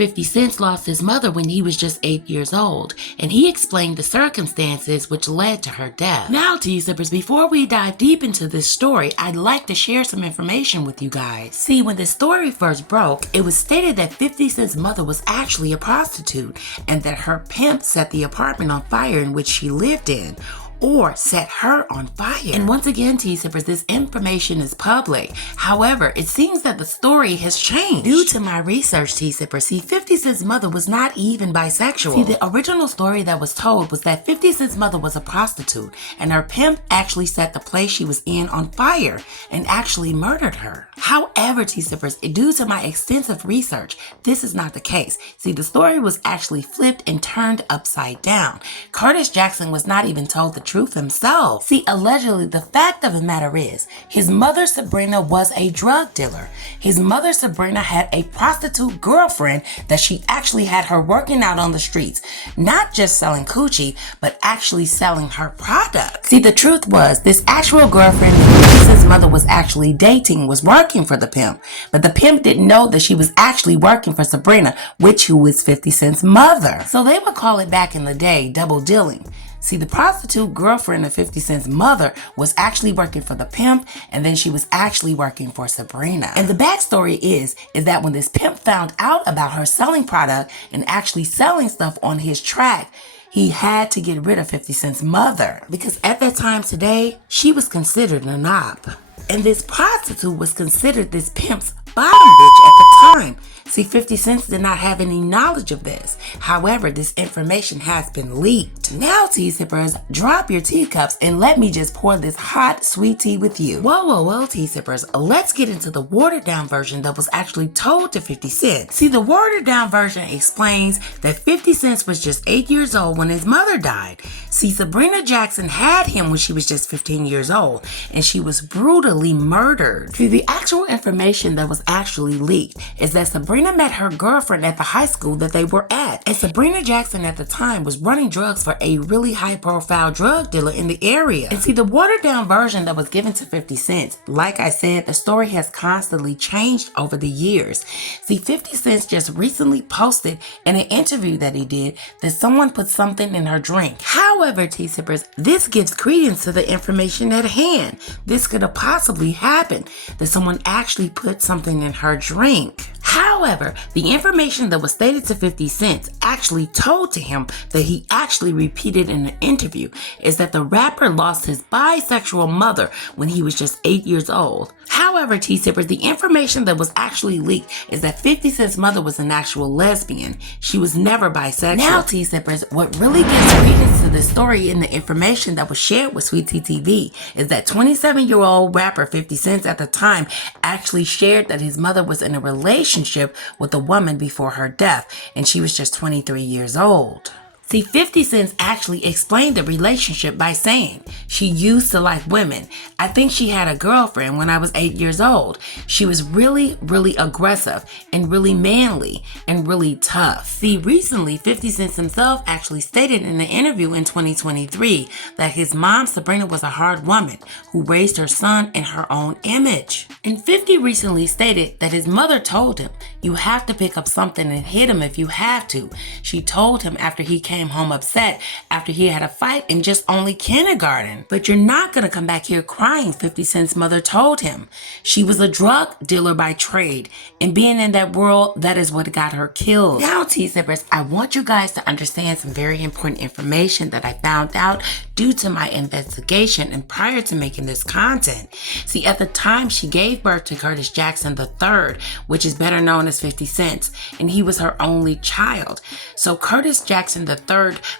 50 Cent lost his mother when he was just 8 years old, and he explained the circumstances which led to her death. Now, T-Sippers, before we dive deep into this story, I'd like to share some information with you guys. See, when this story first broke, it was stated that 50 Cent's mother was actually a prostitute, and that her pimp set the apartment on fire in which she lived in, or set her on fire. And once again, T-Sippers, this information is public. However, it seems that the story has changed. Due to my research, T-Sippers, see, 50 Cent's mother was not even bisexual. See, the original story that was told was that 50 Cent's mother was a prostitute, and her pimp actually set the place she was in on fire and actually murdered her. However, T-Sippers, due to my extensive research, this is not the case. See, the story was actually flipped and turned upside down. Curtis Jackson was not even told the truth himself. See, allegedly, the fact of the matter is, his mother Sabrina was a drug dealer. His mother Sabrina had a prostitute girlfriend that she actually had her working out on the streets, not just selling coochie, but actually selling her product. See, the truth was, this actual girlfriend that his mother was actually dating was working for the pimp, but the pimp didn't know that she was actually working for Sabrina, who is 50 Cent's mother. So they would call it back in the day double dealing. See, the prostitute girlfriend of 50 Cent's mother was actually working for the pimp, and then she was actually working for Sabrina. And the backstory is that when this pimp found out about her selling product and actually selling stuff on his track, he had to get rid of 50 Cent's mother, because at that time today, she was considered an op. And this prostitute was considered this pimp's bottom bitch at the time. See, 50 Cent did not have any knowledge of this. However, this information has been leaked. Now, T-Sippers, drop your teacups and let me just pour this hot, sweet tea with you. Whoa, T-Sippers, let's get into the watered-down version that was actually told to 50 Cent. See, the watered-down version explains that 50 Cent was just 8 years old when his mother died. See, Sabrina Jackson had him when she was just 15 years old, and she was brutally murdered. See, the actual information that was actually leaked is that Sabrina met her girlfriend at the high school that they were at, and Sabrina Jackson at the time was running drugs for a really high-profile drug dealer in the area. And see, the watered-down version that was given to 50 Cent, like I said, the story has constantly changed over the years. See, 50 Cent just recently posted in an interview that he did that someone put something in her drink. However, T-Sippers, this gives credence to the information at hand. This could have possibly happened, that someone actually put something in her drink. However, the information that was stated to 50 Cent actually told to him that he actually repeated in an interview is that the rapper lost his bisexual mother when he was just 8 years old. However, T-Sippers, the information that was actually leaked is that 50 Cent's mother was an actual lesbian. She was never bisexual. Now, T-Sippers, what really gives credence to this story in the information that was shared with Sweet Tea TV is that 27-year-old rapper 50 Cent at the time actually shared that his mother was in a relationship with a woman before her death, and she was just 23 years old. See, 50 Cent actually explained the relationship by saying, she used to like women. I think she had a girlfriend when I was 8 years old. She was really, really aggressive and really manly and really tough. See, recently, 50 Cent himself actually stated in an interview in 2023 that his mom, Sabrina, was a hard woman who raised her son in her own image. And 50 recently stated that his mother told him, you have to pick up something and hit him if you have to. She told him after he came home upset after he had a fight in just only kindergarten. But you're not gonna come back here crying, 50 Cent's mother told him. She was a drug dealer by trade, and being in that world, that is what got her killed. Now, T-Sippers, I want you guys to understand some very important information that I found out due to my investigation and prior to making this content. See, at the time, she gave birth to Curtis Jackson III, which is better known as 50 Cent, and he was her only child. So Curtis Jackson III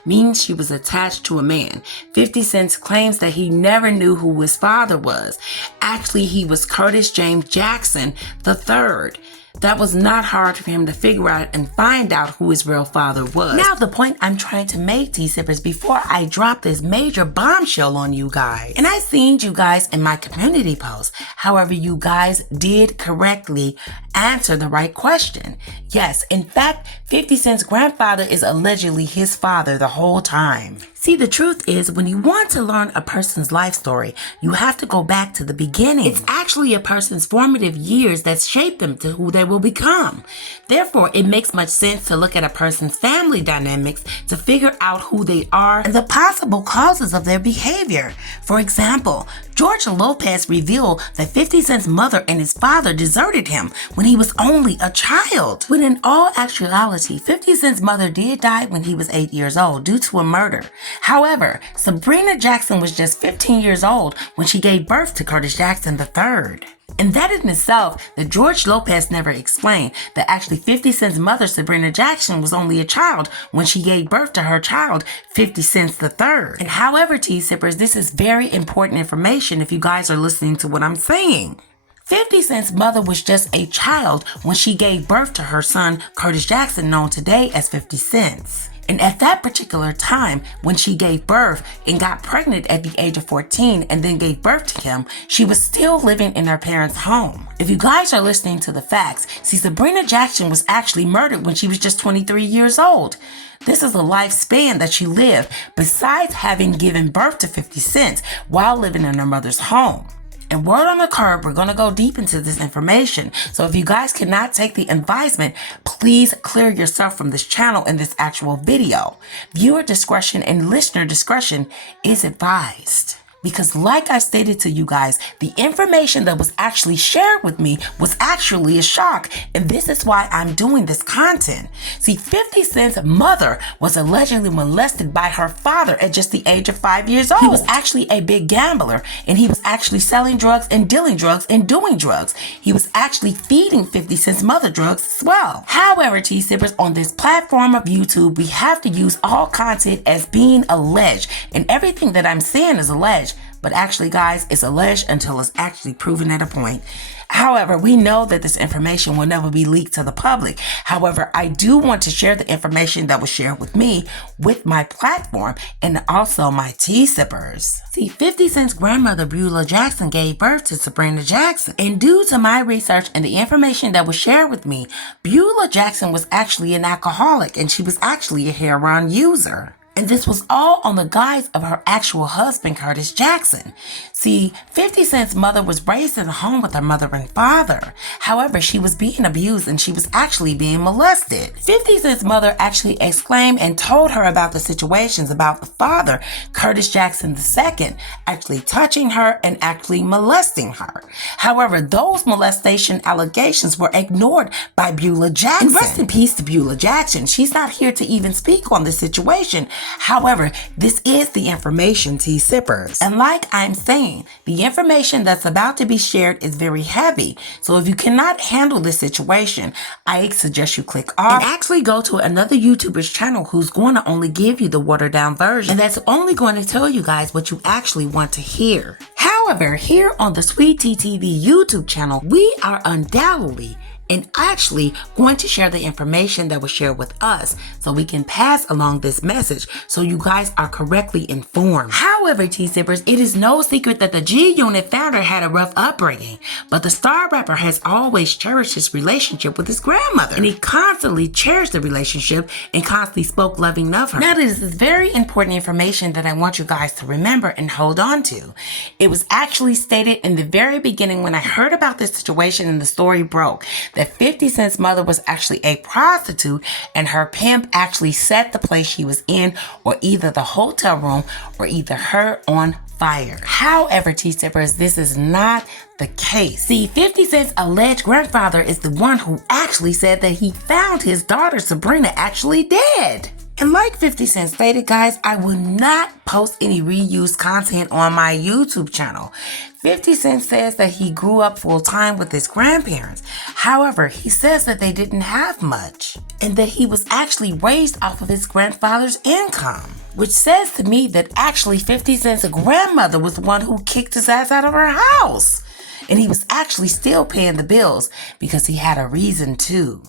means she was attached to a man. 50 Cent claims that he never knew who his father was. Actually, he was Curtis James Jackson III. That was not hard for him to figure out and find out who his real father was. Now, the point I'm trying to make, T-Sippers, before I drop this major bombshell on you guys, and I seen you guys in my community post. However, you guys did correctly answer the right question. Yes, in fact, 50 Cent's grandfather is allegedly his father the whole time. See, the truth is, when you want to learn a person's life story, you have to go back to the beginning. It's actually a person's formative years that shape them to who they will become. Therefore, it makes much sense to look at a person's family dynamics to figure out who they are and the possible causes of their behavior. For example, George Lopez revealed that 50 Cent's mother and his father deserted him when he was only a child. When in all actuality, 50 Cent's mother did die when he was 8 years old due to a murder. However, Sabrina Jackson was just 15 years old when she gave birth to Curtis Jackson III. And that in itself, that George Lopez never explained that actually 50 Cent's mother, Sabrina Jackson, was only a child when she gave birth to her child, 50 Cent III. And however, Tea-Sippers, this is very important information if you guys are listening to what I'm saying. 50 Cent's mother was just a child when she gave birth to her son, Curtis Jackson, known today as 50 Cent. And at that particular time, when she gave birth and got pregnant at the age of 14 and then gave birth to him, she was still living in her parents' home. If you guys are listening to the facts, see, Sabrina Jackson was actually murdered when she was just 23 years old. This is a lifespan that she lived besides having given birth to 50 Cent while living in her mother's home. And word on the curb, we're going to go deep into this information. So if you guys cannot take the advisement, please clear yourself from this channel in this actual video. Viewer discretion and listener discretion is advised. Because like I stated to you guys, the information that was actually shared with me was actually a shock. And this is why I'm doing this content. See, 50 Cent's mother was allegedly molested by her father at just the age of 5 years old. He was actually a big gambler, and he was actually selling drugs and dealing drugs and doing drugs. He was actually feeding 50 Cent's mother drugs as well. However, Tea-Sippers, on this platform of YouTube, we have to use all content as being alleged. And everything that I'm saying is alleged. But actually, guys, it's alleged until it's actually proven at a point. However, we know that this information will never be leaked to the public. However, I do want to share the information that was shared with me with my platform and also my Tea-Sippers. See, 50 Cent's grandmother, Beulah Jackson, gave birth to Sabrina Jackson. And due to my research and the information that was shared with me, Beulah Jackson was actually an alcoholic, and she was actually a heroin user. And this was all on the guise of her actual husband, Curtis Jackson. See, 50 Cent's mother was raised in a home with her mother and father. However, she was being abused and she was actually being molested. 50 Cent's mother actually exclaimed and told her about the situations about the father, Curtis Jackson II, actually touching her and actually molesting her. However, those molestation allegations were ignored by Beulah Jackson. And rest in peace to Beulah Jackson. She's not here to even speak on this situation. However, this is the information, Tea-Sippers. And like I'm saying, the information that's about to be shared is very heavy. So if you cannot handle this situation, I suggest you click off and actually go to another YouTuber's channel who's going to only give you the watered down version. And that's only going to tell you guys what you actually want to hear. However, here on the Sweet Tea TV YouTube channel, we are undoubtedly and actually going to share the information that was shared with us so we can pass along this message so you guys are correctly informed. However, Tea-Sippers, it is no secret that the G-Unit founder had a rough upbringing, but the star rapper has always cherished his relationship with his grandmother, and he constantly cherished the relationship and constantly spoke loving of her. Now, this is very important information that I want you guys to remember and hold on to. It was actually stated in the very beginning when I heard about this situation and the story broke that 50 Cent's mother was actually a prostitute and her pimp actually set the place she was in, or either the hotel room or either her on fire. However, Tea-Sippers, this is not the case. See, 50 Cent's alleged grandfather is the one who actually said that he found his daughter Sabrina actually dead. And like 50 Cent stated, guys, I will not post any reused content on my YouTube channel. 50 Cent says that he grew up full time with his grandparents. However, he says that they didn't have much and that he was actually raised off of his grandfather's income, which says to me that actually 50 Cent's grandmother was the one who kicked his ass out of her house. And he was actually still paying the bills because he had a reason to.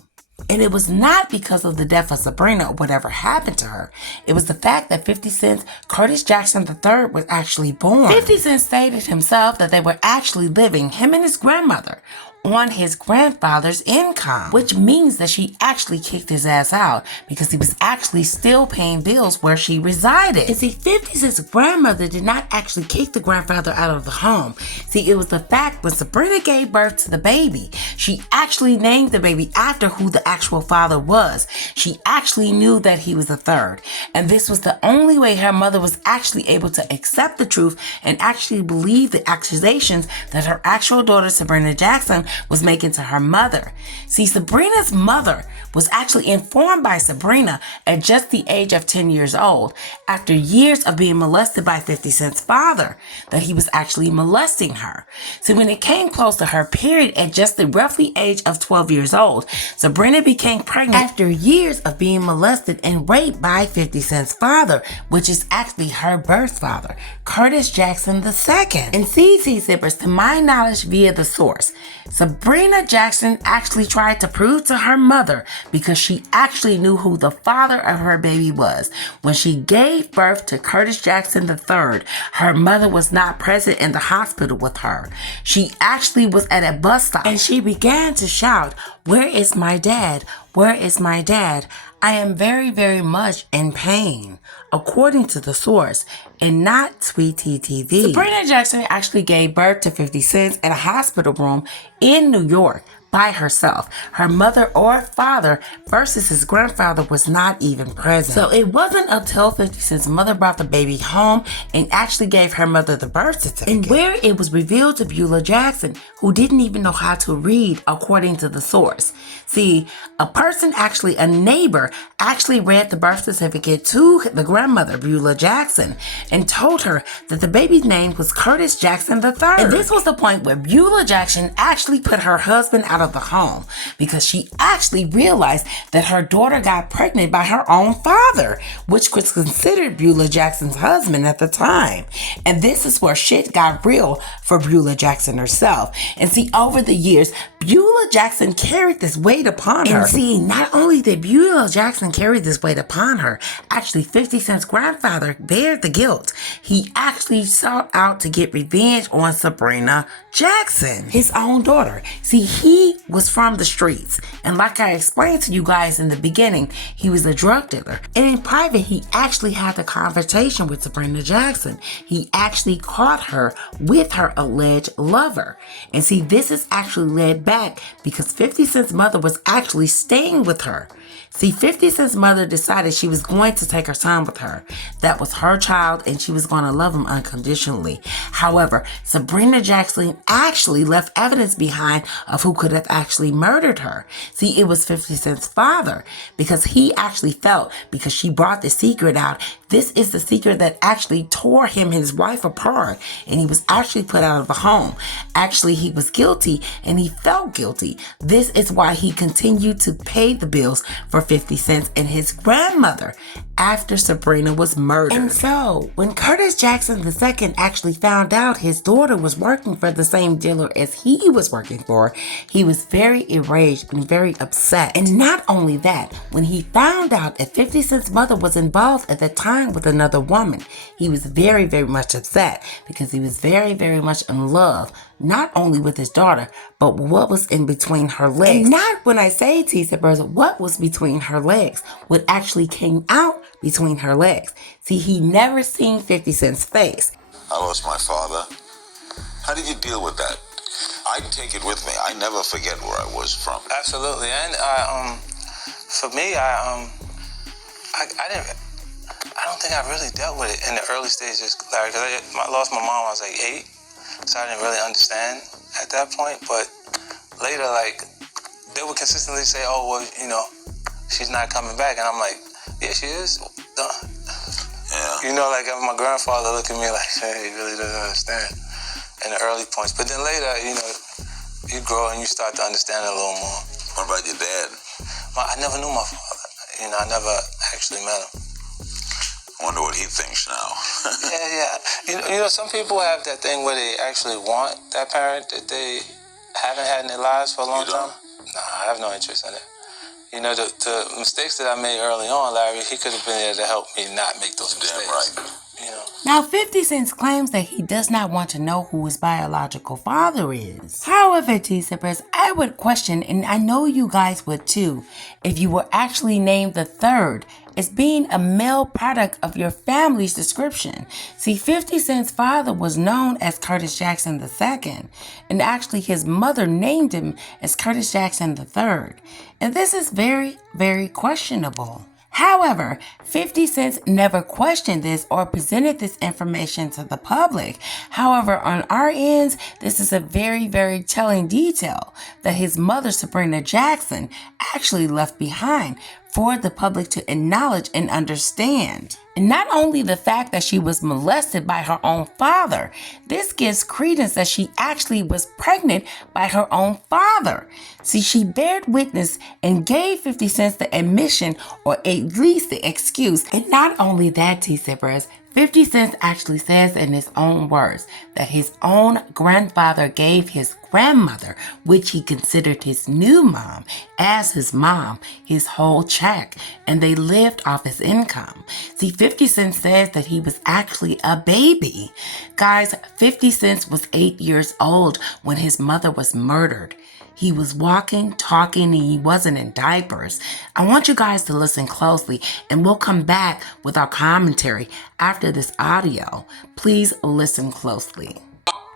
And it was not because of the death of Sabrina or whatever happened to her. It was the fact that 50 Cent's Curtis Jackson III was actually born. 50 Cent stated himself that they were actually living, him and his grandmother, on his grandfather's income, which means that she actually kicked his ass out because he was actually still paying bills where she resided. And see, 50 Cent's grandmother did not actually kick the grandfather out of the home. See, it was the fact when Sabrina gave birth to the baby, she actually named the baby after who the actual father was. She actually knew that he was a third. And this was the only way her mother was actually able to accept the truth and actually believe the accusations that her actual daughter, Sabrina Jackson, was making to her mother. See, Sabrina's mother was actually informed by Sabrina at just the age of 10 years old, after years of being molested by 50 Cent's father, that he was actually molesting her. So when it came close to her period at just the roughly age of 12 years old, Sabrina became pregnant after years of being molested and raped by 50 Cent's father, which is actually her birth father, Curtis Jackson II. And CT Zippers, to my knowledge via the source, Sabrina Jackson actually tried to prove to her mother, because she actually knew who the father of her baby was. When she gave birth to Curtis Jackson III, her mother was not present in the hospital with her. She actually was at a bus stop and she began to shout, "Where is my dad? Where is my dad? I am very, very much in pain," according to the source, and not Sweetie TV. Sabrina Jackson actually gave birth to 50 Cent in a hospital room in New York by herself. Her mother or father versus his grandfather was not even present. So it wasn't until 50 Cent's mother brought the baby home and actually gave her mother the birth certificate, and where it was revealed to Beulah Jackson, who didn't even know how to read, according to the source. See, a person, actually a neighbor, actually read the birth certificate to the grandmother, Beulah Jackson, and told her that the baby's name was Curtis Jackson III. And this was the point where Beulah Jackson actually put her husband out of the home, because she actually realized that her daughter got pregnant by her own father, which was considered Beulah Jackson's husband at the time. And this is where shit got real for Beulah Jackson herself. And see, over the years, Beulah Jackson carried this weight upon her. And see, not only did Beulah Jackson carry this weight upon her, actually 50 Cent's grandfather bared the guilt. He actually sought out to get revenge on Sabrina Jackson, his own daughter. See, he was from the streets, and like I explained to you guys in the beginning, he was a drug dealer. And in private, he actually had the conversation with Sabrina Jackson. He actually caught her with her alleged lover. And see, this is actually led back because 50 Cent's mother was actually staying with her. See, 50 Cent's mother decided she was going to take her son with her. That was her child, and she was going to love him unconditionally. However, Sabrina Jackson actually left evidence behind of who could have actually murdered her. See, it was 50 Cent's father, because he actually felt, because she brought the secret out, this is the secret that actually tore him and his wife apart, and he was actually put out of the home. Actually, he was guilty, and he felt guilty. This is why he continued to pay the bills for 50 Cent and his grandmother after Sabrina was murdered. And so, when Curtis Jackson II actually found out his daughter was working for the same dealer as he was working for, he was very enraged and very upset. And not only that, when he found out that 50 Cent's mother was involved at the time with another woman, he was very, very much upset, because he was very, very much in love, not only with his daughter, but what was in between her legs. And not when I say T-Zippers, what was between her legs, what actually came out between her legs. See, he never seen 50 Cent's face. I lost my father. How did you deal with that? I take it with me. I never forget where I was from. Absolutely, and for me, I don't think I really dealt with it in the early stages, Larry, because I lost my mom when I was like 8, so I didn't really understand at that point. But later, like, they would consistently say, "Oh, well, you know, she's not coming back," and I'm like, "Yeah, she is." Yeah. You know, like my grandfather looked at me like, "Hey, he really doesn't understand." In the early points, but then later, you know, you grow and you start to understand it a little more. What about your dad? I never knew my father. You know, I never actually met him. I wonder what he thinks now. Yeah. You know, some people have that thing where they actually want that parent that they haven't had in their lives for a long time. Nah, I have no interest in it. You know, the mistakes that I made early on, Larry, he could have been there to help me not make those mistakes. Damn right. You know. Now, 50 Cent claims that he does not want to know who his biological father is. However, T-Sippers, I would question, and I know you guys would too, if you were actually named the third as being a male product of your family's description. See, 50 Cent's father was known as Curtis Jackson II, and actually his mother named him as Curtis Jackson III. And this is very, very questionable. However, 50 Cent never questioned this or presented this information to the public. However, on our ends, this is a very, very telling detail that his mother, Sabrina Jackson, actually left behind for the public to acknowledge and understand. And not only the fact that she was molested by her own father, this gives credence that she actually was pregnant by her own father. See, she bared witness and gave 50 Cent the admission, or at least the excuse. And not only that, T-Sippers, 50 Cent actually says in his own words that his own grandfather gave his grandmother, which he considered his new mom, as his mom, his whole check, and they lived off his income. See, 50 Cent says that he was actually a baby. Guys, 50 Cent was 8 years old when his mother was murdered. He was walking, talking, and he wasn't in diapers. I want you guys to listen closely, and we'll come back with our commentary after this audio. Please listen closely.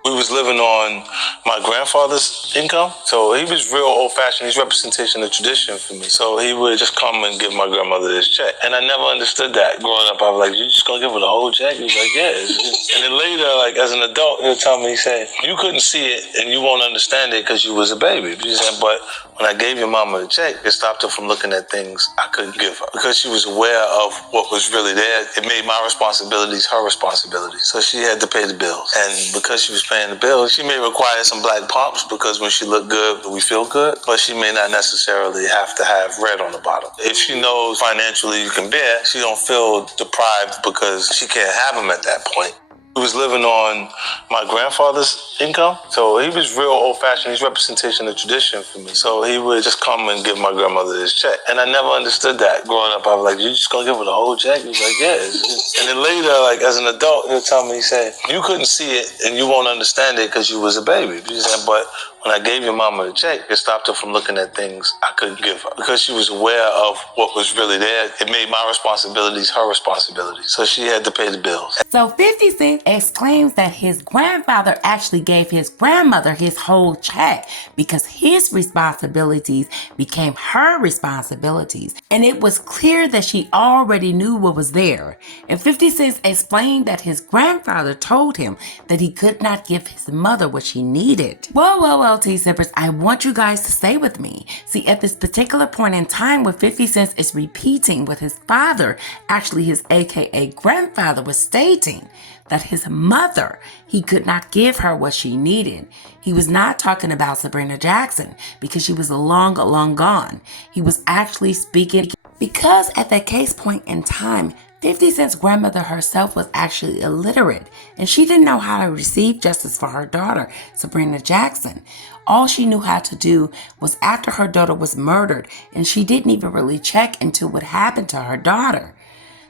We was living on my grandfather's income, so he was real old-fashioned. He's representation of tradition for me. So he would just come and give my grandmother this check, and I never understood that. Growing up, I was like, "You just gonna give her the whole check?" He was like, "Yeah." And then later, like as an adult, he'll tell me, he said, "You couldn't see it, and you won't understand it because you was a baby." He said, "But when I gave your mama the check, it stopped her from looking at things I couldn't give her because she was aware of what was really there. It made my responsibilities her responsibility, so she had to pay the bills, and because she was paying the bills, she may require some black pumps because when she looked good, we feel good, but she may not necessarily have to have red on the bottom. If she knows financially you can bear, she don't feel deprived because she can't have them at that point." He was living on my grandfather's income, so he was real old-fashioned. He's representation of tradition for me. So he would just come and give my grandmother this check, and I never understood that. Growing up, I was like, "You just gonna give her the whole check?" He was like, "Yeah." And then later, like as an adult, he'll tell me, he said, "You couldn't see it, and you won't understand it because you was a baby." He said, "But when I gave your mama the check, it stopped her from looking at things I couldn't give her because she was aware of what was really there. It made my responsibilities her responsibility, so she had to pay the bills." So 50 Cent exclaims that his grandfather actually gave his grandmother his whole check because his responsibilities became her responsibilities. And it was clear that she already knew what was there. And 50 Cent explained that his grandfather told him that he could not give his mother what she needed. Well, T-Sippers, I want you guys to stay with me. See, at this particular point in time where 50 Cent is repeating what his father, actually his AKA grandfather, was stating, that his mother, he could not give her what she needed. He was not talking about Sabrina Jackson because she was long gone. He was actually speaking because at that case point in time, 50 Cent's grandmother herself was actually illiterate, and she didn't know how to receive justice for her daughter, Sabrina Jackson. All she knew how to do was after her daughter was murdered, and she didn't even really check into what happened to her daughter.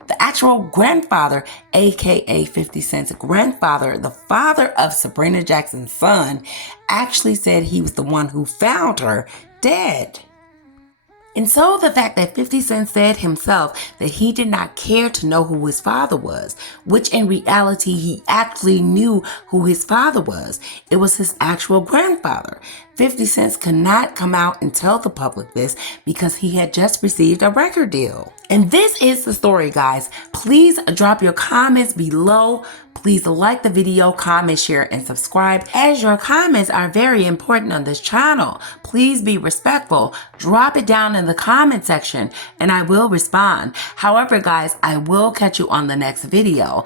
The actual grandfather, aka 50 Cent's grandfather, the father of Sabrina Jackson's son, actually said he was the one who found her dead. And so the fact that 50 Cent said himself that he did not care to know who his father was, which in reality he actually knew who his father was. It was his actual grandfather. 50 Cent could not come out and tell the public this because he had just received a record deal. And this is the story, guys. Please drop your comments below. Please like the video, comment, share, and subscribe, as your comments are very important on this channel. Please be respectful. Drop it down in the comment section and I will respond. However, guys, I will catch you on the next video.